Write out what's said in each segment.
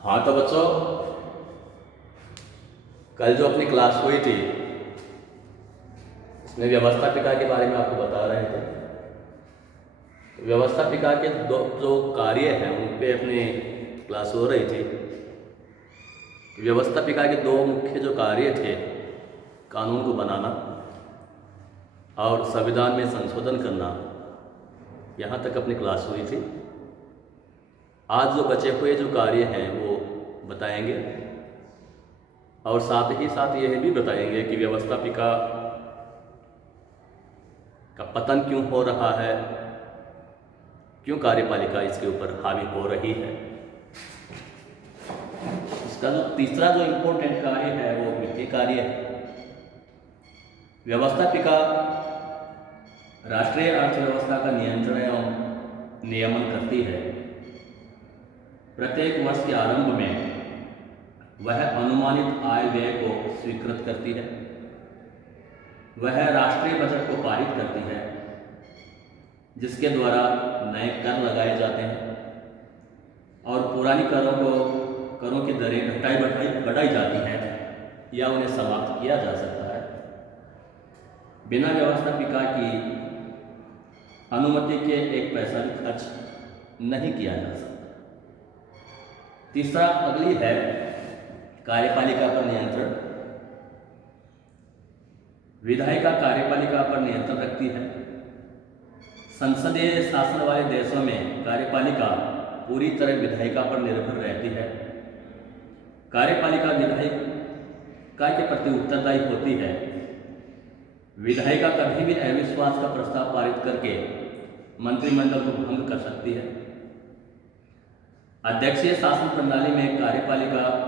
हाँ तो बच्चों, कल जो अपनी क्लास हुई थी उसमें व्यवस्थापिका के बारे में आपको बता रहे थे। व्यवस्थापिका के दो जो कार्य हैं उन पे अपनी क्लास हो रही थी। व्यवस्थापिका के दो मुख्य जो कार्य थे, कानून को बनाना और संविधान में संशोधन करना, यहाँ तक अपनी क्लास हुई थी। आज जो बचे हुए जो कार्य हैं वो बताएंगे और साथ ही साथ यह भी बताएंगे कि व्यवस्थापिका का पतन क्यों हो रहा है, क्यों कार्यपालिका इसके ऊपर हावी हो रही है। इसका जो तीसरा जो इम्पोर्टेंट कार्य है वो वित्तीय कार्य है। व्यवस्थापिका राष्ट्रीय अर्थव्यवस्था का नियंत्रण एवं नियमन करती है। प्रत्येक वर्ष के आरंभ में वह अनुमानित आय व्यय को स्वीकृत करती है। वह राष्ट्रीय बजट को पारित करती है, जिसके द्वारा नए कर लगाए जाते हैं और पुरानी करों की दरें बढ़ाई जाती हैं या उन्हें समाप्त किया जा सकता है। बिना व्यवस्थापिका की अनुमति के एक पैसा भी खर्च नहीं किया जा सकता। तीसरा अगली है कार्यपालिका पर नियंत्रण। विधायिका कार्यपालिका पर नियंत्रण रखती है। संसदीय शासन वाले देशों में कार्यपालिका पूरी तरह विधायिका पर निर्भर रहती है। कार्यपालिका विधायिका के प्रति उत्तरदायी होती है। विधायिका कभी भी अविश्वास का प्रस्ताव पारित करके मंत्रिमंडल को भंग कर सकती है। अध्यक्षीय शासन प्रणाली में कार्यपालिका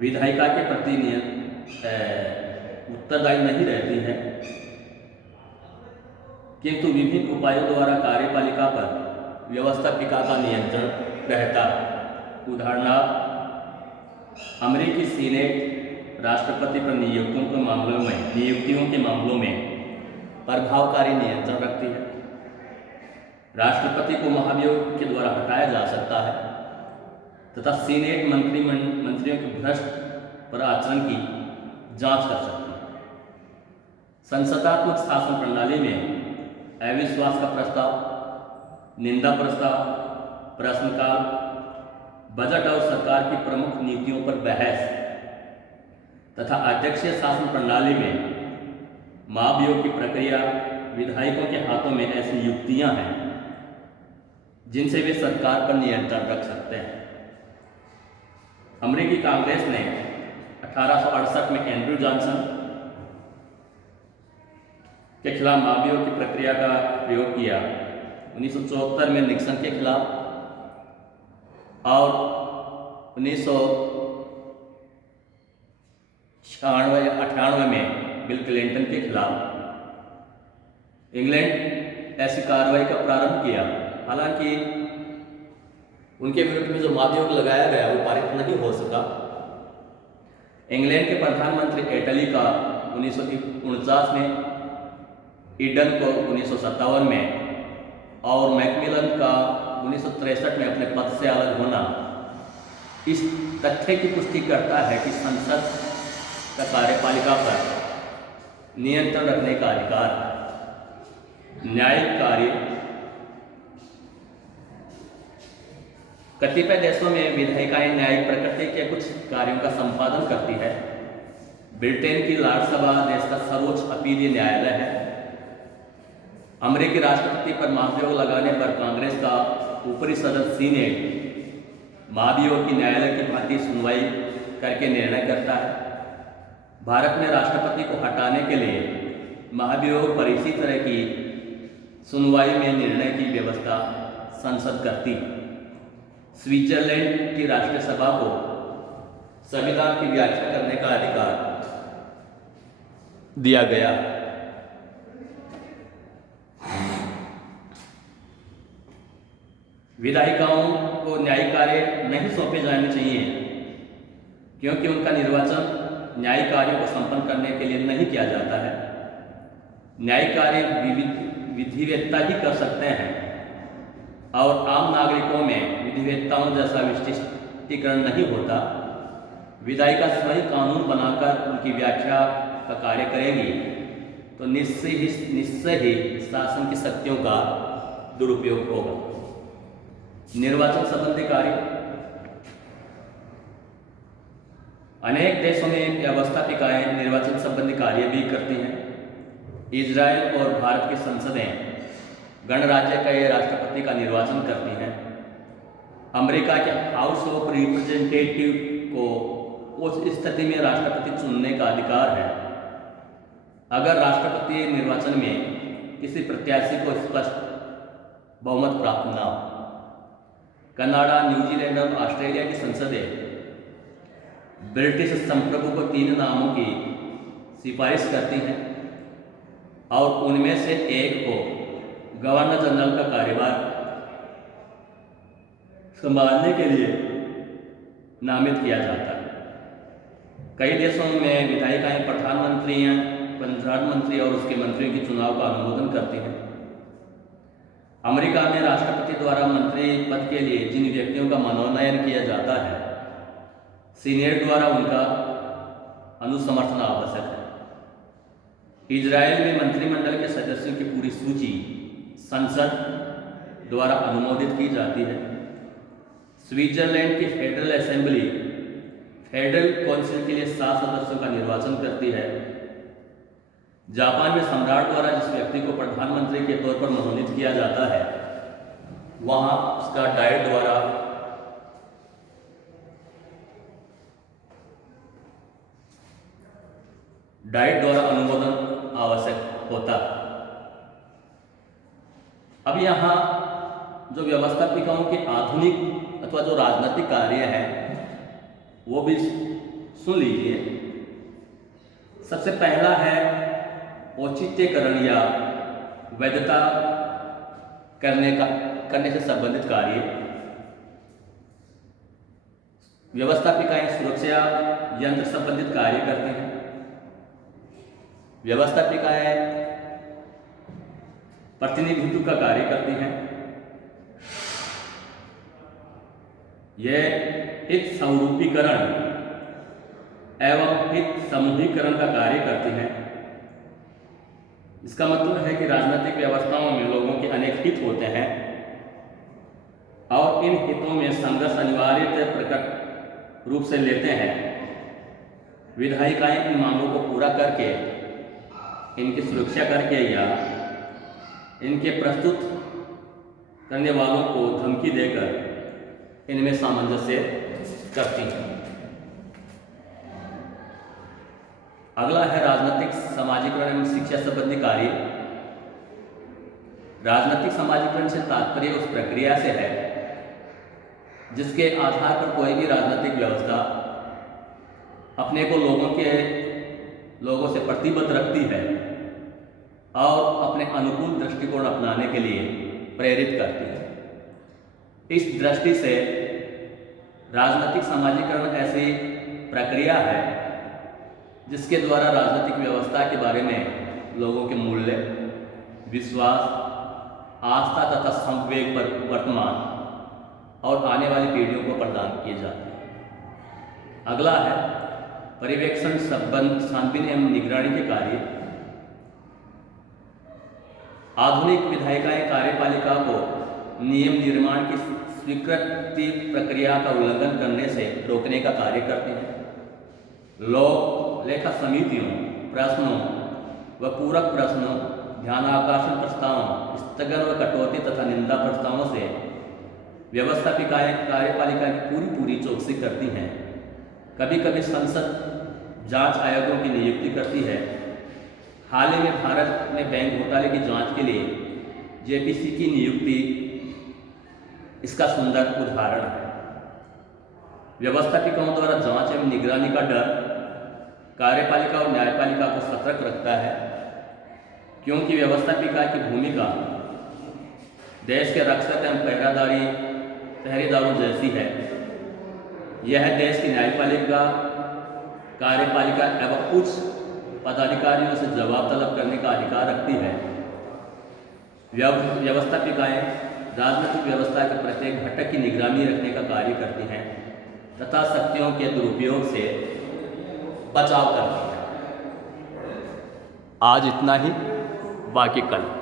विधायिका के प्रति उत्तरदायी नहीं रहती है, किंतु विभिन्न उपायों द्वारा कार्यपालिका पर व्यवस्थापिका का नियंत्रण रहता है। उदाहरणार्थ, अमेरिकी सीनेट राष्ट्रपति पर नियुक्तियों के मामलों में प्रभावकारी नियंत्रण रखती है। राष्ट्रपति को महाभियोग के द्वारा हटाया जा सकता है तथा सीनेट मंत्रियों के भ्रष्ट पर आचरण की जांच कर सकती है। संसदात्मक शासन प्रणाली में अविश्वास का प्रस्ताव, निंदा प्रस्ताव, प्रश्नकाल, बजट और सरकार की प्रमुख नीतियों पर बहस तथा अध्यक्षीय शासन प्रणाली में महाभियोग की प्रक्रिया विधायकों के हाथों में ऐसी युक्तियां हैं जिनसे वे सरकार पर नियंत्रण रख सकते हैं। अमेरिकी कांग्रेस ने 1868 में एंड्रू जॉनसन के खिलाफ महाभियोग की प्रक्रिया का प्रयोग किया। 1974 में निक्सन के खिलाफ और 1998 में बिल क्लिंटन के खिलाफ इंग्लैंड ऐसी कार्रवाई का प्रारंभ किया। हालांकि उनके विरुद्ध में जो महाभियोग लगाया गया वो पारित नहीं हो सका। इंग्लैंड के प्रधानमंत्री एटली का 1949 में, ईडन को 1957 में और मैकमिलन का 1963 में अपने पद से अलग होना इस तथ्य की पुष्टि करता है कि संसद का कार्यपालिका पर नियंत्रण रखने का अधिकार है। न्यायिक कार्य। कतिपय देशों में विधायिकाएं न्यायिक प्रकृति के कुछ कार्यों का संपादन करती है। ब्रिटेन की राज्यसभा देश का सर्वोच्च अपीलीय न्यायालय है। अमेरिकी राष्ट्रपति पर महाभियोग लगाने पर कांग्रेस का ऊपरी सदन सीनेट महाभियोग की न्यायालय की भांति सुनवाई करके निर्णय करता है। भारत में राष्ट्रपति को हटाने के लिए महाभियोग पर इसी तरह की सुनवाई में निर्णय की व्यवस्था संसद करती है। स्विट्जरलैंड की राष्ट्रीय सभा को संविधान की व्याख्या करने का अधिकार दिया गया। विधायिकाओं को न्यायिक कार्य नहीं सौंपे जाने चाहिए, क्योंकि उनका निर्वाचन न्यायिक कार्यों को संपन्न करने के लिए नहीं किया जाता है। न्यायिक कार्य विधिवेत्ता ही कर सकते हैं और आम नागरिकों में विधिवेत्ताओं जैसा राष्ट्रपतिकरण नहीं होता, विधायिका स्वयं कानून बनाकर उनकी व्याख्या का कार्य करेंगी, तो निश्चय ही शासन की शक्तियों का दुरुपयोग होगा। निर्वाचन संबंधी कार्य, अनेक देशों में व्यवस्थापिकाएं निर्वाचन संबंधी कार्य भी करती हैं। इजराइल और भारत की संसदें गणराज्य के राष्ट्रपति का निर्वाचन करती हैं। अमेरिका के हाउस ऑफ रिप्रेजेंटेटिव को उस स्थिति में राष्ट्रपति चुनने का अधिकार है अगर राष्ट्रपति निर्वाचन में किसी प्रत्याशी को स्पष्ट बहुमत प्राप्त न हो। कनाडा, न्यूजीलैंड और ऑस्ट्रेलिया की संसदें ब्रिटिश संप्रभु को 3 नामों की सिफारिश करती हैं और उनमें से एक को गवर्नर जनरल का कार्यभार संभालने के लिए नामित किया जाता है। कई देशों में विधायिकाएं प्रधानमंत्री और उसके मंत्रियों के चुनाव का अनुमोदन करती हैं। अमेरिका में राष्ट्रपति द्वारा मंत्री पद के लिए जिन व्यक्तियों का मनोनयन किया जाता है, सीनेट द्वारा उनका अनुसमर्थन आवश्यक है। इजराइल में मंत्रिमंडल के सदस्यों की पूरी सूची संसद द्वारा अनुमोदित की जाती है। स्विट्जरलैंड की फेडरल असेंबली फेडरल काउंसिल के लिए 7 सदस्यों का निर्वाचन करती है। जापान में सम्राट द्वारा जिस व्यक्ति को प्रधानमंत्री के तौर पर मनोनीत किया जाता है, वहां उसका डाइट द्वारा अनुमोदन आवश्यक होता है। अब यहाँ जो व्यवस्थापिकाओं के आधुनिक अथवा जो राजनीतिक कार्य है वो भी सुन लीजिए। सबसे पहला है औचित्यकरण या वैधता करने से संबंधित कार्य। व्यवस्थापिकाएं सुरक्षा यंत्र संबंधित कार्य करते हैं। व्यवस्थापिकाएं प्रतिनिधित्व का कार्य करती हैं। यह हित समरूपीकरण एवं हित समूहीकरण का कार्य करती हैं। इसका मतलब है कि राजनीतिक व्यवस्थाओं में लोगों के अनेक हित होते हैं और इन हितों में संघर्ष अनिवार्य प्रकट रूप से लेते हैं। विधायिकाएं इन मांगों को पूरा करके, इनकी सुरक्षा करके या इनके प्रस्तुत करने वालों को धमकी देकर इनमें सामंजस्य करती हैं। अगला है राजनीतिक समाजीकरण एवं शिक्षा संबंधी कार्य। राजनीतिक समाजीकरण से तात्पर्य उस प्रक्रिया से है जिसके आधार पर कोई भी राजनीतिक व्यवस्था अपने को लोगों से प्रतिबद्ध रखती है और अपने अनुकूल दृष्टिकोण अपनाने के लिए प्रेरित करती है। इस दृष्टि से राजनीतिक समाजीकरण ऐसी प्रक्रिया है जिसके द्वारा राजनीतिक व्यवस्था के बारे में लोगों के मूल्य, विश्वास, आस्था तथा संवेग पर वर्तमान और आने वाली पीढ़ियों को प्रदान किए जाते हैं। अगला है पर्यवेक्षण, छानबीन एवं निगरानी के कार्य। आधुनिक विधायिकाएं कार्यपालिका को नियम निर्माण की स्वीकृति प्रक्रिया का उल्लंघन करने से रोकने का कार्य करती हैं। लोक लेखा समितियों, प्रश्नों व पूरक प्रश्नों, ध्यानाकर्षण प्रस्तावों, स्थगन व कटौती तथा निंदा प्रस्तावों से व्यवस्थापिकाएं कार्यपालिका की पूरी चौकसी करती हैं। कभी कभी संसद जांच आयोगों की नियुक्ति करती है। हाल ही में भारत में बैंक घोटाले की जांच के लिए जेपीसी की नियुक्ति इसका सुंदर उदाहरण है। व्यवस्थापिकाओं द्वारा जांच एवं निगरानी का डर कार्यपालिका और न्यायपालिका को सतर्क रखता है, क्योंकि व्यवस्थापिका की भूमिका देश के रक्षक एवं पहरेदारों जैसी है। यह देश की न्यायपालिका, कार्यपालिका एवं उच्च पदाधिकारियों से जवाब तलब करने का अधिकार रखती है। व्यवस्थापिकाएं राजनीतिक व्यवस्था के प्रत्येक घटक की निगरानी रखने का कार्य करती हैं। तथा शक्तियों के दुरुपयोग से बचाव करती है। आज इतना ही, बाकी कल।